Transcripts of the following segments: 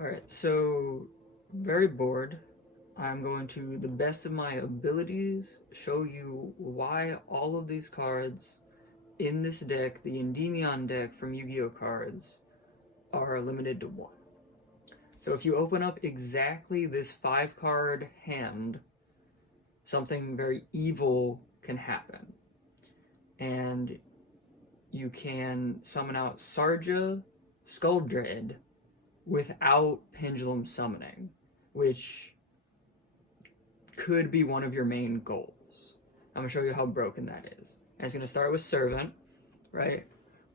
Alright, so very bored. I'm going to, the best of my abilities, show you why all of these cards in this deck, the Endymion deck from Yu-Gi-Oh cards, are limited to 1. So if you open up exactly this 5-card hand, something very evil can happen. And you can summon out Sarja, Skulldread, without Pendulum Summoning, which could be one of your main goals. I'm going to show you how broken that is. And it's going to start with Servant, right?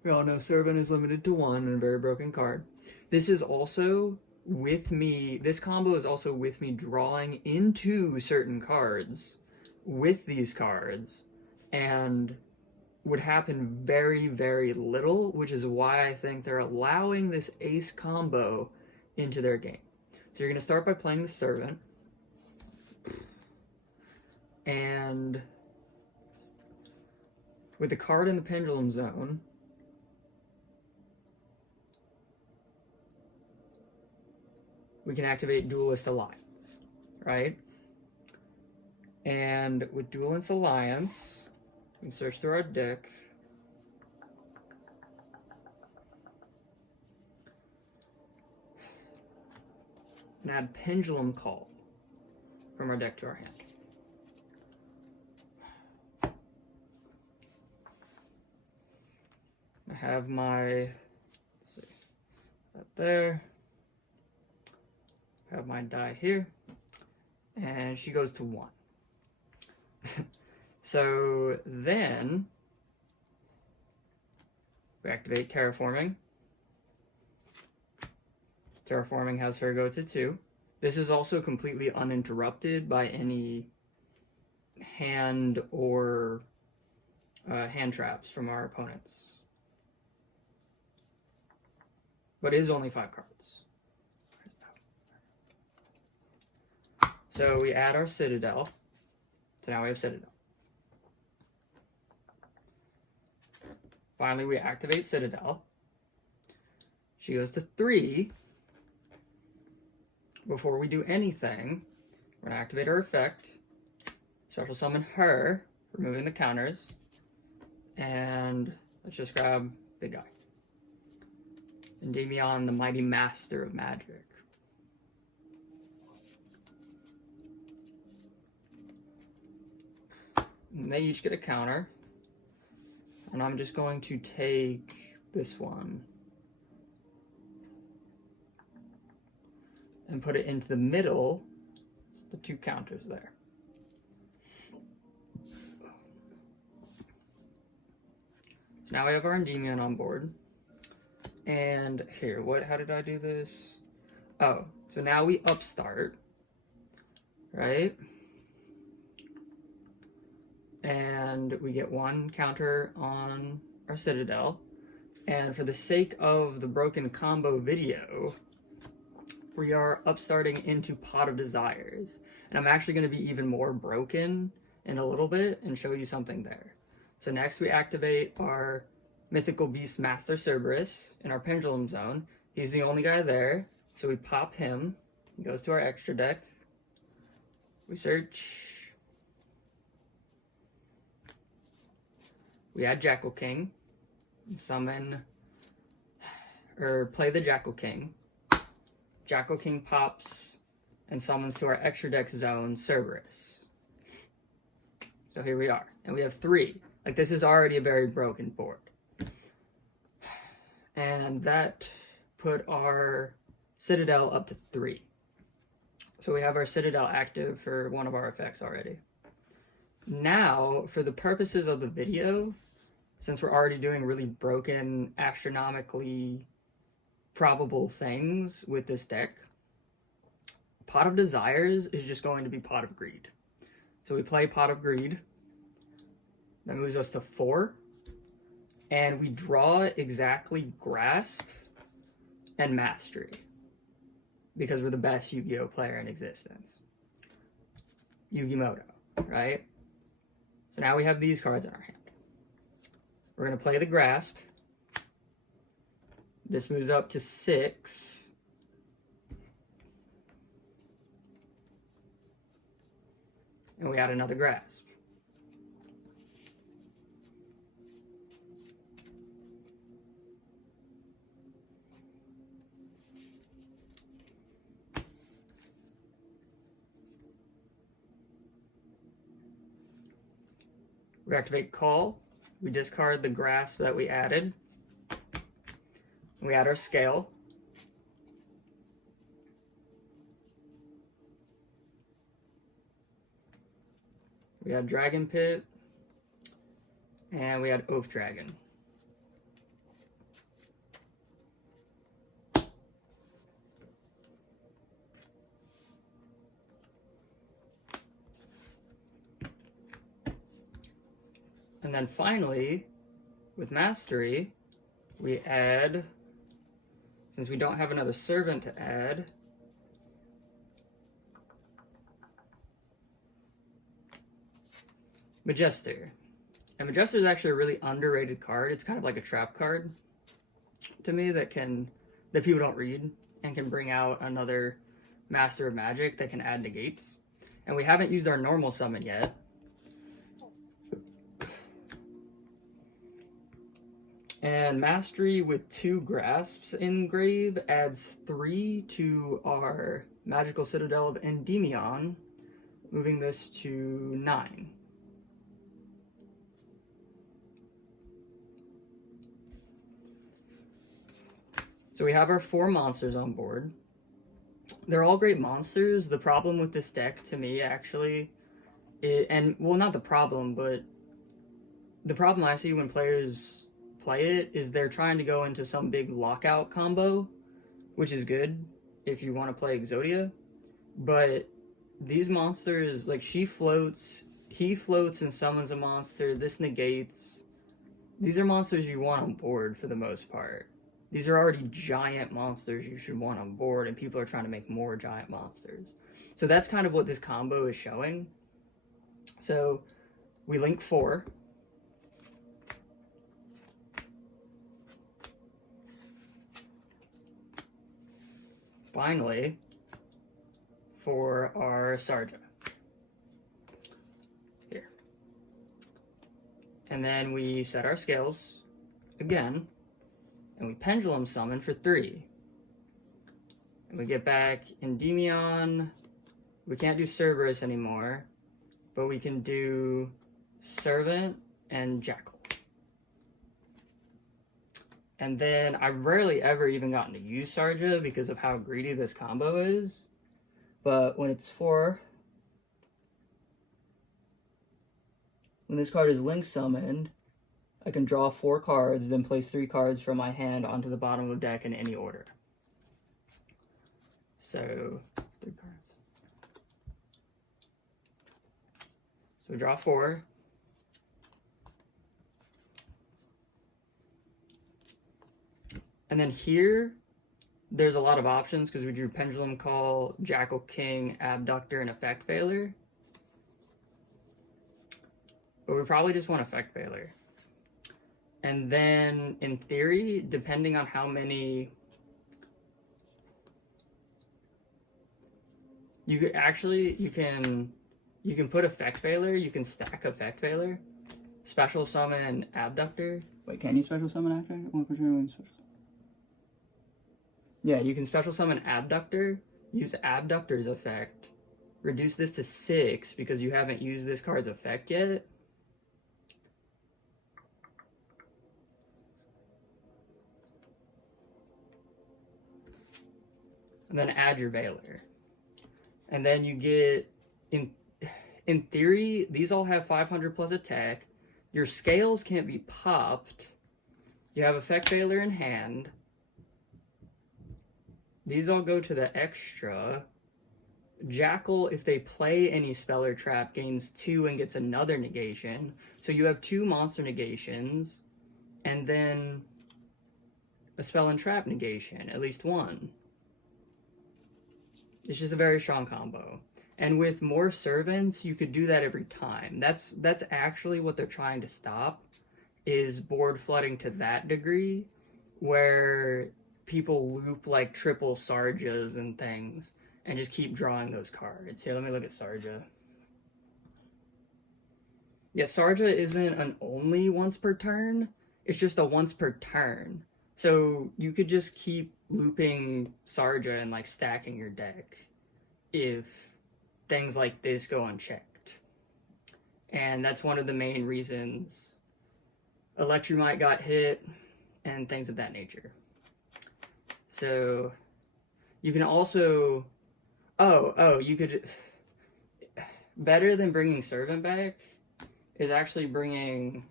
We all know Servant is limited to 1 and a very broken card. This is also with me, this combo is also with me drawing into certain cards with these cards, and would happen very, very little, which is why I think they're allowing this ace combo into their game. So you're going to start by playing the Servant, and with the card in the Pendulum Zone, we can activate Duelist Alliance, right? And with Duelist Alliance, we can search through our deck. And add Pendulum Call from our deck to our hand. I have my, let's see, that there. I have my die here, and she goes to 1. So then we activate Terraforming. Terraforming has her go to 2. This is also completely uninterrupted by any hand or hand traps from our opponents. But it is only 5 cards. So we add our Citadel. So now we have Citadel. Finally, we activate Citadel. She goes to 3. Before we do anything, we're going to activate our effect. Special summon her, removing the counters. And let's just grab big guy. Endymion, the mighty master of magic. And they each get a counter. And I'm just going to take this one and put it into the middle. It's the 2 counters there. So now we have our Endymion on board. And here, how did I do this? Oh, so now we upstart, right? And we get 1 counter on our Citadel. And for the sake of the broken combo video, we are upstarting into Pot of Desires. And I'm actually going to be even more broken in a little bit and show you something there. So next we activate our Mythical Beast Master Cerberus in our Pendulum Zone. He's the only guy there, so we pop him. He goes to our extra deck. We search. We add Jackal King, summon, or play the Jackal King. Jackal King pops and summons to our extra deck zone Cerberus. So here we are, and we have 3. Like, this is already a very broken board. And that put our Citadel up to 3. So we have our Citadel active for one of our effects already. Now, for the purposes of the video, since we're already doing really broken, astronomically probable things with this deck, Pot of Desires is just going to be Pot of Greed. So we play Pot of Greed. That moves us to 4. And we draw exactly Grasp and Mastery, because we're the best Yu-Gi-Oh player in existence. Yu-Gi-Moto, right? So now we have these cards in our hand. We're going to play the Grasp. This moves up to 6. and we add another grasp. We activate Call, we discard the grasp that we added, we add our scale, we add Dragon Pit, and we add Oath Dragon. And then finally, with Mastery, we add, since we don't have another servant to add, Majester. And Majester is actually a really underrated card. It's kind of like a trap card to me that people don't read and can bring out another Master of Magic that can add negates. And we haven't used our normal summon yet. And Mastery with 2 grasps in grave adds 3 to our Magical Citadel of Endymion, moving this to 9. So we have our 4 monsters on board. They're all great monsters. The problem with this deck, to me, actually, well, not the problem, but the problem I see when players play it is they're trying to go into some big lockout combo, which is good if you want to play Exodia, but these monsters, like, she floats, he floats and summons a monster, this negates. These are monsters you want on board for the most part. These are already giant monsters you should want on board, and people are trying to make more giant monsters. So that's kind of what this combo is showing. So we link 4. Finally, for our Sarja. Here. And then we set our scales again, and we pendulum summon for 3. And we get back Endymion. We can't do Cerberus anymore, but we can do Servant and Jackal. And then I've rarely ever even gotten to use Sarja because of how greedy this combo is. But when it's 4, when this card is link summoned, I can draw 4 cards, then place 3 cards from my hand onto the bottom of the deck in any order. So, 3 cards. So we draw 4. And then here, there's a lot of options because we drew Pendulum Call, Jackal King, Abductor, and Effect Failure. But we probably just want Effect Failure. And then, in theory, depending on how many... You can put Effect Failure, you can stack Effect Failure, special summon Abductor. Wait, can you special summon Abductor? Yeah, you can special summon Abductor, use Abductor's effect, reduce this to 6 because you haven't used this card's effect yet. And then add your Veiler. And then you get, in theory, these all have 500 plus attack. Your scales can't be popped. You have Effect Veiler in hand. These all go to the extra. Jackal, if they play any spell or trap, gains 2 and gets another negation. So you have 2 monster negations, and then a spell and trap negation, at least 1. It's just a very strong combo. And with more servants, you could do that every time. That's actually what they're trying to stop, is board flooding to that degree, where people loop like triple Sarjas and things and just keep drawing those cards. Here, let me look at Sarja. Yeah, Sarja isn't an only once per turn, it's just a once per turn. So you could just keep looping Sarja and like stacking your deck if things like this go unchecked. And that's one of the main reasons Electrumite got hit and things of that nature. So you can also, you could, better than bringing Servant back is actually bringing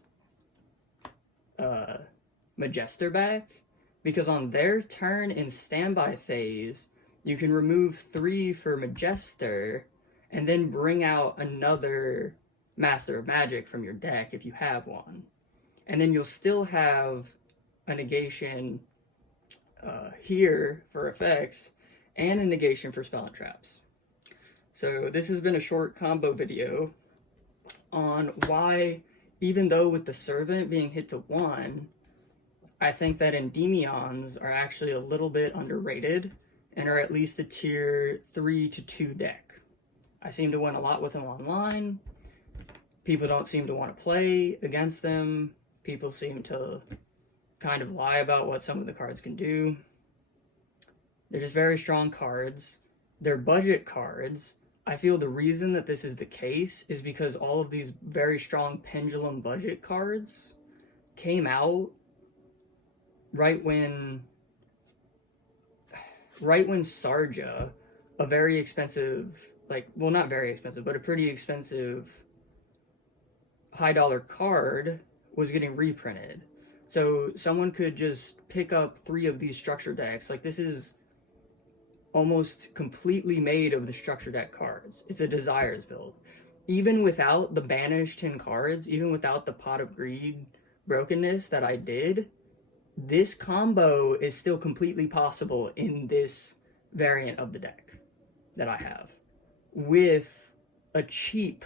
Magister back, because on their turn in standby phase, you can remove 3 for Magister and then bring out another Master of Magic from your deck if you have one. And then you'll still have a negation here for effects and a negation for spell and traps. So this has been a short combo video on why, even though with the Servant being hit to 1, I think that Endymions are actually a little bit underrated and are at least a tier 3 to 2 deck. I seem to win a lot with them online. People don't seem to want to play against them. People seem to kind of lie about what some of the cards can do. They're just very strong cards. They're budget cards. I feel the reason that this is the case is because all of these very strong pendulum budget cards came out right when Sarja, a very expensive, like, well, not very expensive, but a pretty expensive high dollar card was getting reprinted. So someone could just pick up 3 of these structure decks. Like, this is almost completely made of the structure deck cards. It's a Desires build. Even without the banished 10 cards, even without the Pot of Greed brokenness that I did, this combo is still completely possible in this variant of the deck that I have, with a cheap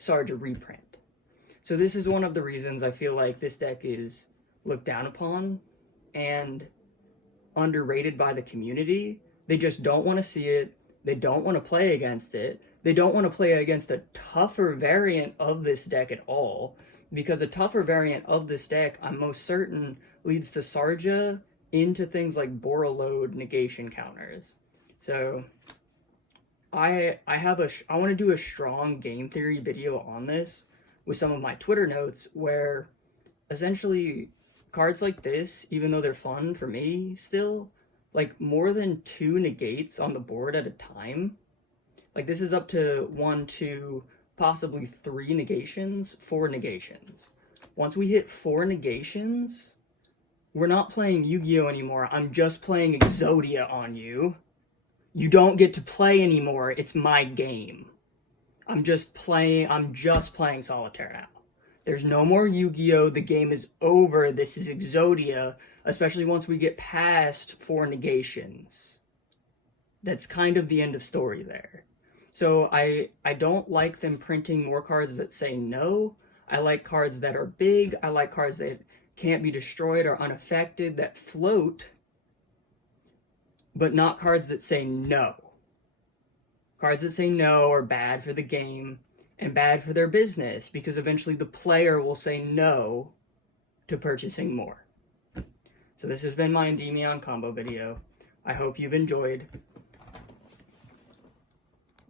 Sarja reprint. So this is one of the reasons I feel like this deck is looked down upon and underrated by the community. They just don't want to see it. They don't want to play against it. They don't want to play against a tougher variant of this deck at all, because a tougher variant of this deck, I'm most certain, leads to Sarja into things like Borreload negation counters. So I want to do a strong game theory video on this with some of my Twitter notes, where essentially cards like this, even though they're fun for me still, like more than 2 negates on the board at a time. Like this is up to 1, 2, possibly 3 negations, 4 negations. Once we hit 4 negations, we're not playing Yu-Gi-Oh anymore. I'm just playing Exodia on you. You don't get to play anymore. It's my game. I'm just playing solitaire now. There's no more Yu-Gi-Oh! The game is over. This is Exodia, especially once we get past 4 negations. That's kind of the end of story there. So I don't like them printing more cards that say no. I like cards that are big. I like cards that can't be destroyed or unaffected, that float, but not cards that say no. Cards that say no are bad for the game and bad for their business, because eventually the player will say no to purchasing more. So this has been my Endymion combo video. I hope you've enjoyed.